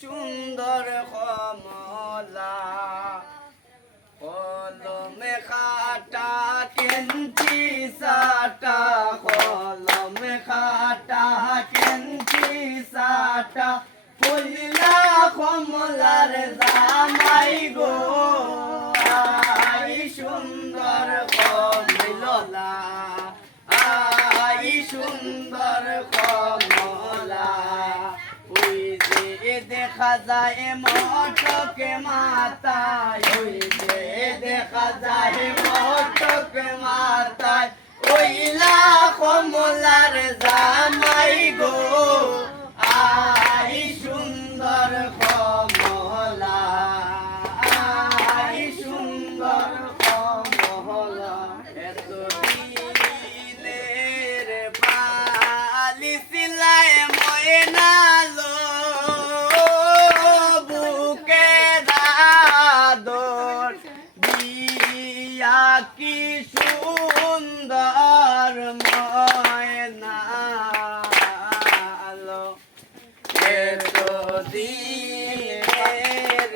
সুন্দর কমলা কলমে খাটা কেঞ্চি সাটা কলমে খাটা কেঞ্চি সাটা কইলা কমলার জামাই গো আই সুন্দর কমলা আই সুন্দর কমলা ওই যে দেখা যায় মটকে মাথায় ওই যে দেখা যায় মটকে মাথায় ওইলা কমলার জামাই গো আই সুন্দর কমলা আই সুন্দর কমলা এত দিলের পালি সিলাই ময়নালো বুকে দাদর দিয়া কি সুন্দর ময়নালো এত দিলের